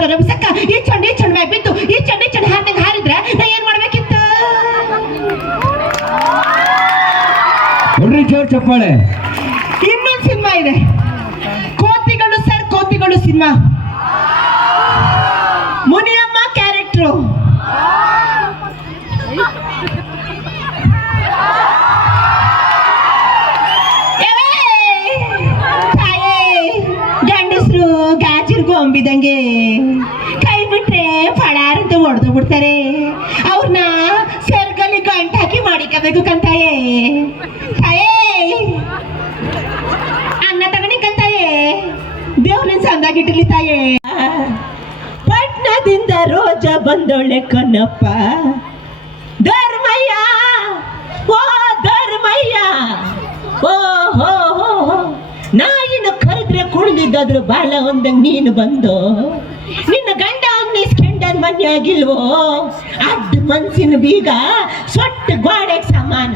ಬರ ರಭಸಕ್ಕ ಈ ಚಂಡ್ ಮ್ಯಾಗ ಬಿತ್ತು ಈ ಚಂಡ್ ಹಾರ್ದಂಗ ಹಾರಿದ್ರೆ ನಾ ಏನ್ ಮಾಡ್ಬೇಕಿತ್ತು? ಜೋರ್ ಚಪ್ಪಾಳೆ. ಇನ್ನೊಂದು ಸಿನಿಮಾ ಇದೆ, ಕೋತಿಗಳು ಸರ್ ಕೋತಿಗಳು ಸಿನಿಮಾ. ಮುನಿಯಮ್ಮ ಕ್ಯಾರೆಕ್ಟ್ರು. ಗಂಡಸರು ಗಾಜರ್ ಗೊಂಬಿದಂಗೆ ಕೈ ಬಿಟ್ರೆ ಫಡಾರ್ ಅಂತ ಹೊಡೆದು ಬಿಡ್ತಾರೆ. ಅವ್ರನ್ನ ಸೆರ್ಗಲ್ಲಿ ಗಂಟು ಹಾಕಿ ಮಾಡಿಕಬೇಕು ಕಂತಾಯೇ. ತಾಯೇ ಅನ್ನ ತಗಣಿ ಕಂತಾಯೇ, ದೇವ್ರನ್ನ ಸಂದಾಗಿಟ್ಟಿರ್ಲಿ ತಾಯೇ. ಪಟ್ನದಿಂದ ರೋಜ ಬಂದೊಳ್ಳೆ ಕನ್ನಪ್ಪ, ಧರ್ಮಯ್ಯ ಓ ಧರ್ಮಯ್ಯ, ಓ ಹೋ ಹೋ ಹೋ, ನಾಯಿನ ಕರೆದ್ರೆ ಕುಣಿದಿದ್ದಾದ್ರು ಬಾಳ ಒಂದಂಗ್ ನೀನು ಬಂದು ನಿನ್ನ ಗಂಡ ಅನ್ನಿಸ್ಕೊಂಡನ್ ಮನ್ಯಾಗಿಲ್ವೋ? ಅಡ್ಡ ಮನ್ಸಿನ ಬೀಗ ಸೊಟ್ಟ ಗೋಡೆಗೆ ಸಮಾನ,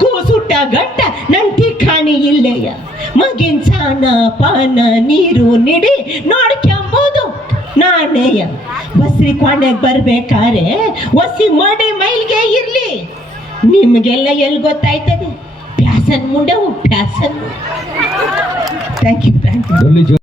ಕೂಸುಟ್ಟ ಗಂಟ ನನ್ ಠಿಕಾಣಿ ಇಲ್ಲೆಯ. ಮಗಿನ ಸಾನ ಪಾನ ನೀರು ನಿಡಿ ನೋಡ್ಕೊಂಬೋದು ನಾನೇಯ. ಬಸ್ರಿ ಕೊಂಡೆಗೆ ಬರ್ಬೇಕಾರೆ ಒಸಿ ಮಡಿ ಮೈಲ್ಗೆ ಇರ್ಲಿ. ನಿಮ್ಗೆಲ್ಲ ಎಲ್ಲಿ ಗೊತ್ತಾಯ್ತದೆ? ಪ್ಯಾಸನ್ ಮುಂಡೆವು ಪ್ಯಾಸನ್. Thank you.